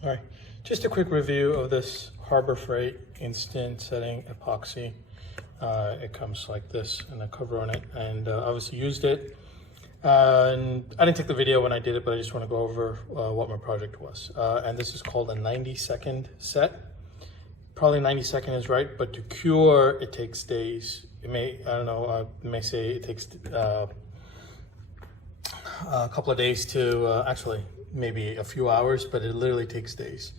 All right, just a quick review of this Harbor Freight instant setting epoxy. It comes like this and a cover on it, and obviously used it. And I didn't take the video when I did it, but I just want to go over what my project was. And this is called a 90-second set. Probably 90-second is right, but to cure, it takes days. It may, I don't know, it may say it takes a couple of days to actually maybe a few hours, but it literally takes days.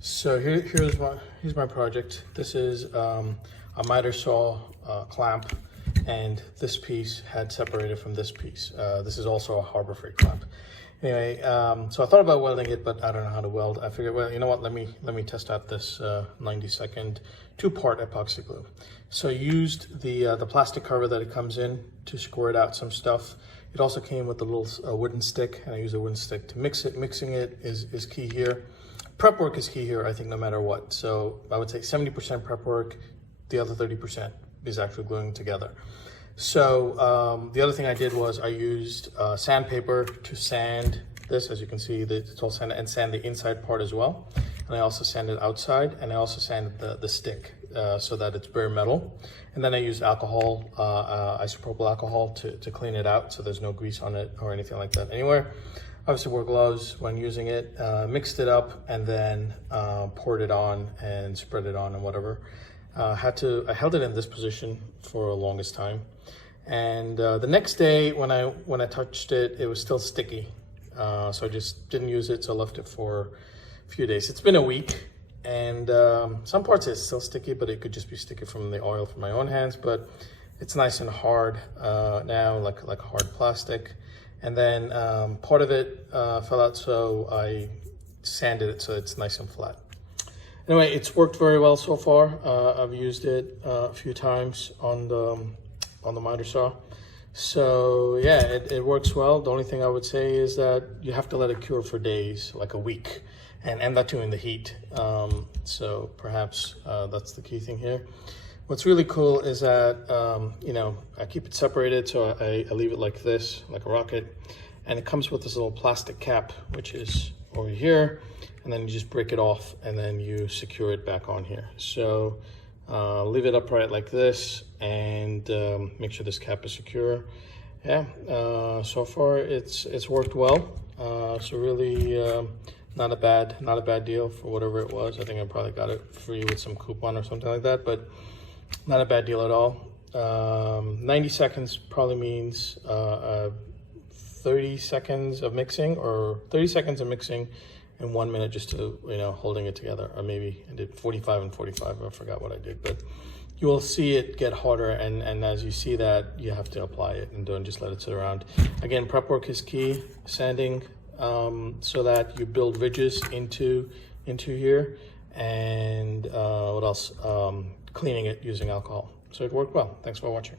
So here's my project. This is a miter saw clamp, and this piece had separated from this piece. This is also a Harbor Freight clamp. Anyway, so I thought about welding it, but I don't know how to weld. I figured, well, you know what? Let me test out this 90-second 2-part epoxy glue. So I used the plastic cover that it comes in to squirt out some stuff. It also came with a little wooden stick, and I use a wooden stick to mix it. Mixing it is key here. Prep work is key here, I think, no matter what. So I would say 70% prep work, the other 30% is actually gluing together. So the other thing I did was I used sandpaper to sand this. As you can see, it's all sanded, and sand the inside part as well. And I also sanded outside, and I also sanded the stick so that it's bare metal. And then I used alcohol, isopropyl alcohol to clean it out so there's no grease on it or anything like that anywhere. Obviously wore gloves when using it, mixed it up, and then poured it on and spread it on and whatever. I held it in this position for the longest time. And the next day when I touched it, it was still sticky. So I just didn't use it, so I left it for a few days. It's been a week, and some parts it's still sticky, but it could just be sticky from the oil from my own hands. But it's nice and hard now, like hard plastic. And then part of it fell out, so I sanded it so it's nice and flat. Anyway, it's worked very well so far. I've used it a few times on the miter saw. So yeah, it works well. The only thing I would say is that you have to let it cure for days, like a week, and that too in the heat. So perhaps that's the key thing here. What's really cool is that, you know, I keep it separated, so I leave it like this, like a rocket. And it comes with this little plastic cap, which is over here. And then you just break it off, and then you secure it back on here. So leave it upright like this, and make sure this cap is secure. Yeah, so far it's worked well. So really not a bad deal for whatever it was. I think I probably got it free with some coupon or something like that, but not a bad deal at all. 90 seconds probably means 30 seconds of mixing, or 30 seconds of mixing and 1 minute just to, you know, holding it together. Or maybe I did 45 and 45. I forgot what I did, but you will see it get harder, and as you see that, you have to apply it and don't just let it sit around. Again, prep work is key. Sanding so that you build ridges into here, and what else? Cleaning it using alcohol. So it worked well. Thanks for watching.